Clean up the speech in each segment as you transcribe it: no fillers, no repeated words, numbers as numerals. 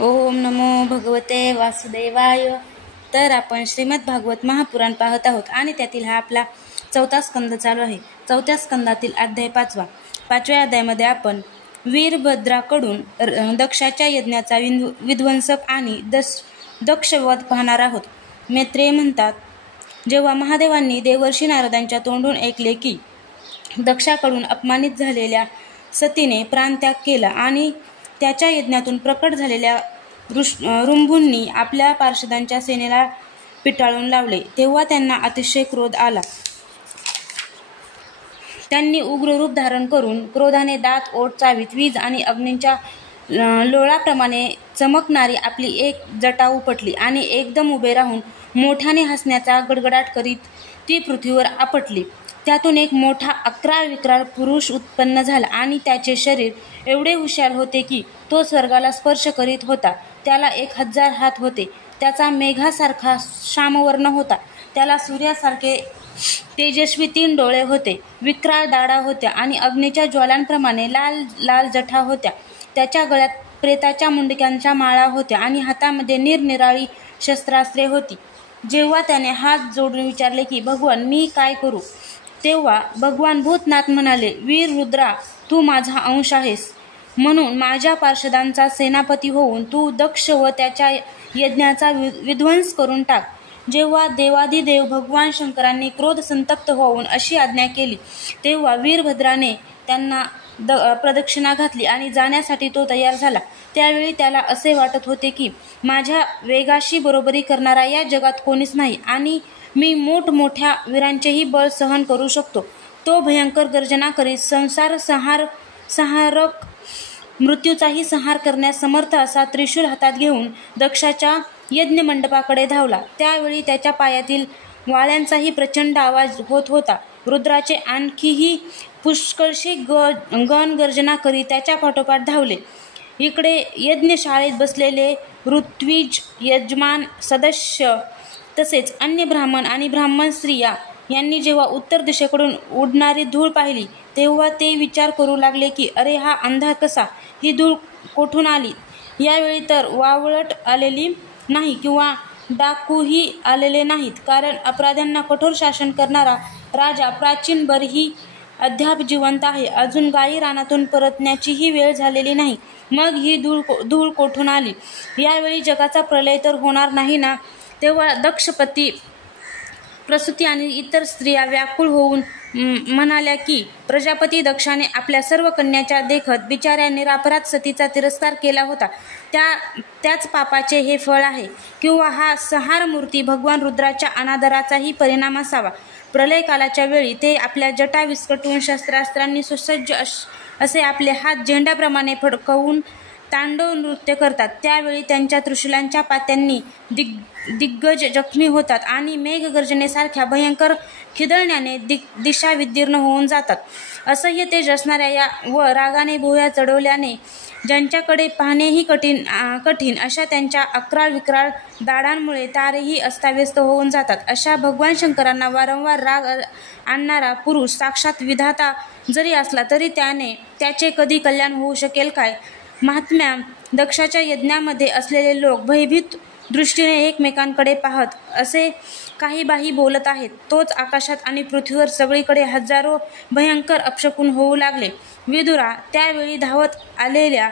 ओम नमो भगवते वासुदेवाय. तर आपण श्रीमद भागवत महापुराण पाहत आहोत आणि त्यातील हा आपला 4था स्कंद चालू आहे. 4थ्या स्कंदातील अध्याय 5वा. 5व्या अध्यायामध्ये आपण वीरभद्राकडून दक्षाच्या यज्ञाचा विध्वंसक आणि दक्षवध पाहणार आहोत. मैत्रेय म्हणतात, जेव्हा महादेवांनी देवर्षी नारदांच्या तोंडून ऐकले की दक्षाकडून अपमानित झालेल्या सतीने प्राणत्याग केला आणि त्याच्या यज्ञातून प्रकट झालेल्या ऋंभूंनी आपल्या पार्षदांच्या सेनेला पिटाळून लावले, तेव्हा त्यांना अतिशय क्रोध आला. त्यांनी उग्र रूप धारण करून क्रोधाने दात ओठ चावीत वीज आणि अग्नीच्या लोळाप्रमाणे चमकणारी आपली एक जटा उपटली आणि एकदम उभे राहून मोठ्याने हसण्याचा गडगडाट करीत ती पृथ्वीवर आपटली. त्यातून एक मोठा विक्राळ पुरुष उत्पन्न झाला आणि त्याचे शरीर एवढे विशाल होते की तो स्वर्गाला स्पर्श करीत होता. त्याला 1000 हात होते. त्याचा मेघासारखा श्यामवर्ण होता. त्याला सूर्यासारखे तेजस्वी 3 डोळे होते. विक्राळ दाढा होत्या आणि अग्नीच्या ज्वालांप्रमाणे लाल लाल जठा होत्या. त्याच्या गळ्यात प्रेताच्या मुंडक्यांच्या माळा होत्या आणि हातामध्ये निरनिराळी शस्त्रास्त्रे होती. जेव्हा त्याने हात जोडून विचारले की भगवान, मी काय करू, तेव्हा भगवान भूतनाथ म्हणाले, वीर रुद्रा, तू माझा अंश आहेस, म्हणून माझ्या पार्षदांचा सेनापती होऊन तू दक्ष व त्याच्या यज्ञाचा विध्वंस करून टाक. जेव्हा देवादिदेव भगवान शंकरांनी क्रोध संतप्त होऊन अशी आज्ञा केली, तेव्हा वीरभद्राने त्यांना प्रदक्षिणा घातली आणि जाण्यासाठी तो तयार झाला. त्यावेळी त्याला असे वाटत होते की माझ्या वेगाशी बरोबरी करणारा या जगात कोणीच नाही आणि मी मोठमोठ्या वीरांचेही बळ सहन करू शकतो. तो भयंकर गर्जना करीत संसार संहारक मृत्यूचाही संहार करण्यास समर्थ असा त्रिशूल हातात घेऊन दक्षाच्या यज्ञ मंडपाकडे धावला. त्यावेळी त्याच्या पायातील वाळ्यांचाही प्रचंड आवाज होत होता. रुद्राचे आणखीही पुष्कळशी गण गर्जना करीत त्याच्या पाठोपाठ धावले. इकडे यज्ञशाळेत बसलेले ऋत्विज, यजमान, सदस्य तसेच अन्य ब्राह्मण आणि ब्राह्मण स्त्रिया यांनी जेव्हा उत्तर दिशेकडून उडणारी धूळ पाहिली, तेव्हा ते विचार करू लागले की अरे, हा अंधार कसा, ही धूळ कोठून आली. यावेळी तर वावळट आलेली नाही किंवा डाकूही आलेले नाहीत, कारण अपराध्यांना कठोर शासन करणारा राजा प्राचीन बरही अद्याप जिवंत आहे. अजून गायी रानातून परतण्याचीही वेळ झालेली नाही. मग ही धूळ कोठून आली. यावेळी जगाचा प्रलय तर होणार नाही ना. तेव्हा दक्षपती, प्रसूती आणि इतर स्त्रिया व्याकुळ होऊन म्हणाल्या की प्रजापती दक्षाने आपल्या सर्व कन्याच्या देखत बिचाऱ्या निरापराध सतीचा तिरस्कार केला होता. त्याच पापाचे हे फळ आहे, किंवा हा संहार मूर्ती भगवान रुद्राच्या अनादराचाही परिणाम असावा. प्रलयकालाच्या वेळी ते आपल्या जटा विस्कटून शस्त्रास्त्रांनी सुसज्ज असे आपले हात झेंड्याप्रमाणे फडकवून तांडव नृत्य करतात. त्यावेळी त्यांच्या त्रिशूलांच्या पात्यांनी दिग्गज जखमी होतात आणि मेघगर्जनेसारख्या भयंकर खिदळण्याने दिशा विदीर्ण होऊन जातात. असह्य तेज असणाऱ्या व रागाने भुवया चढवल्याने ज्यांच्याकडे पाहणेही कठीण अशा त्यांच्या विक्राळ दाढांमुळे तारेही अस्ताव्यस्त होऊन जातात. अशा भगवान शंकरांना वारंवार राग आणणारा पुरुष साक्षात विधाता जरी असला तरी त्याचे कधी कल्याण होऊ शकेल काय. महात्म्या, दक्षाच्या यज्ञामध्ये असलेले लोक भयभीत दृष्टीने एकमेकांकडे पाहत असे काही बाही बोलत आहेत. तोच आकाशात आणि पृथ्वीवर सगळीकडे हजारो भयंकर अपशकुन होऊ लागले. विदुरा, त्यावेळी धावत आलेल्या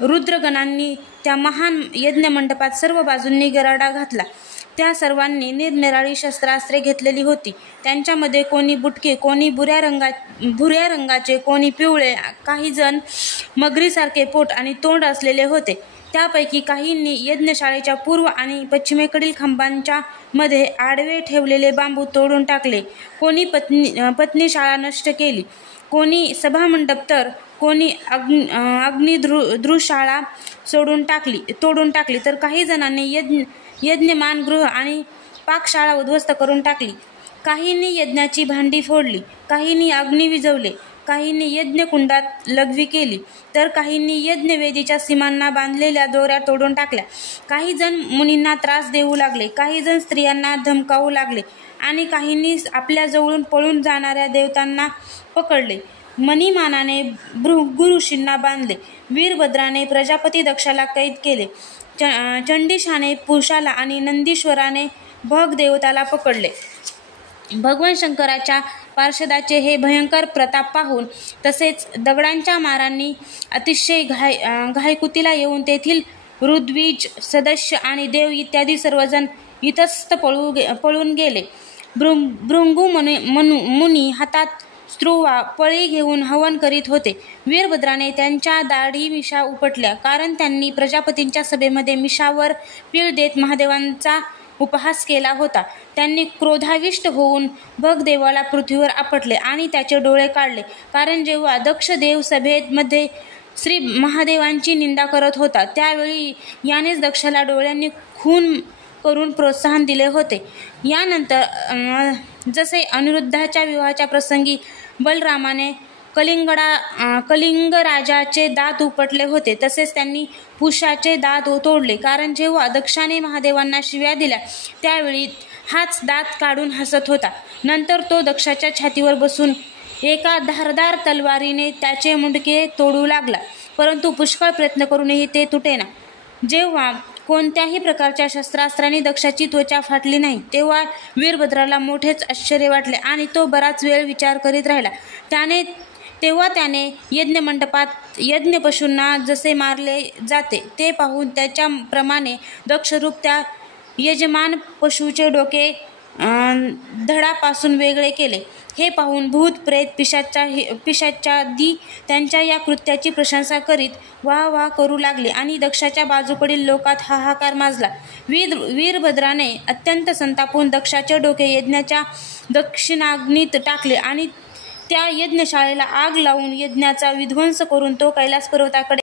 रुद्रगणांनी त्या महान यज्ञ मंडपात सर्व बाजूंनी गराडा घातला. त्या सर्वांनी निरनिराळी शस्त्रास्त्रे घेतलेली होती. त्यांच्यामध्ये कोणी बुटके, कोणी भुऱ्या रंगाचे, कोणी पिवळे, काही जण मगरीसारखे पोट आणि तोंड असलेले होते. त्यापैकी काहींनी यज्ञशाळेच्या पूर्व आणि पश्चिमेकडील खांबांच्या मध्ये आडवे ठेवलेले बांबू तोडून टाकले. कोणी पत्नीशाळा नष्ट केली, कोणी सभामंडप तर कोणी अग्निधृशाळा तोडून टाकली, तर काही जणांनी यज्ञमानगृह आणि पाकशाळा उद्ध्वस्त करून टाकली. काहींनी यज्ञाची भांडी फोडली, काहींनी अग्नी विझवले, काहींनी यज्ञकुंडात लघवी केली, तर काहींनी यज्ञवेदीच्या सीमांना बांधलेल्या दोऱ्या तोडून टाकल्या. काही जण मुनींना त्रास देऊ लागले, काही जण स्त्रियांना धमकावू लागले आणि काहींनी आपल्या जवळून पळून जाणाऱ्या देवतांना पकडले. मणिमानाने भृगु ऋषींना बांधले. वीरभद्राने प्रजापती दक्षाला कैद केले. चंडीशाने पुरुषाला आणि नंदीश्वराने भग देवताला पकडले. भगवान शंकराच्या पार्षदाचे हे भयंकर प्रताप पाहून तसेच दगडांच्या मारांनी अतिशय घाईकुतीला येऊन तेथील ऋद्विज सदस्य आणि देव इत्यादी सर्वजण इतस्त पळून गेले. भृंगू मुनी हातात स्त्रुवा पळी घेऊन हवन करीत होते. वीरभद्राने त्यांच्या दाढी मिशा उपटल्या, कारण त्यांनी प्रजापतींच्या सभेमध्ये मिशावर पीळ देत महादेवांचा उपहास केला होता. त्यांनी क्रोधाविष्ट होऊन भगदेवाला पृथ्वीवर आपटले आणि त्याचे डोळे काढले, कारण जेव्हा दक्ष देव सभेमध्ये श्री महादेवांची निंदा करत होता त्यावेळी यानेच दक्षाला डोळ्यांनी खून करून प्रोत्साहन दिले होते. यानंतर जसे अनिरुद्धाच्या विवाहाच्या प्रसंगी बलरामाने कलिंग राजाचे दात उपटले होते, तसेच त्यांनी पुरुषाचे दात तोडले, कारण जेव्हा दक्षाने महादेवांना शिव्या दिल्या त्यावेळी हाच दात काढून हसत होता. नंतर तो दक्षाच्या छातीवर बसून एका धारदार तलवारीने त्याचे मुंडके तोडू लागला, परंतु पुष्कळ प्रयत्न करूनही ते तुटेना. जेव्हा कोणत्याही प्रकारच्या शस्त्रास्त्रांनी दक्षाची त्वचा फाटली नाही तेव्हा वीरभद्राला मोठेच आश्चर्य वाटले आणि तो बराच वेळ विचार करीत राहिला. तेव्हा त्याने यज्ञमंडपात यज्ञपशूंना जसे मारले जाते ते पाहून त्याच्याप्रमाणे दक्षरूप त्या यजमान पशूचे डोके धडापासून वेगळे केले. हे पाहून भूत प्रेत पिशाचादी त्यांच्या या कृत्याची प्रशंसा करीत वाह वाह करू लागले आणि दक्षाच्या बाजूकडील लोकात हाहाकार माजला. वीरभद्राने अत्यंत संतापून दक्षाचे डोके यज्ञाच्या दक्षिणाग्नीत टाकले आणि त्या यज्ञशाळेला आग लावून यज्ञाचा विध्वंस करून तो कैलास पर्वताकडे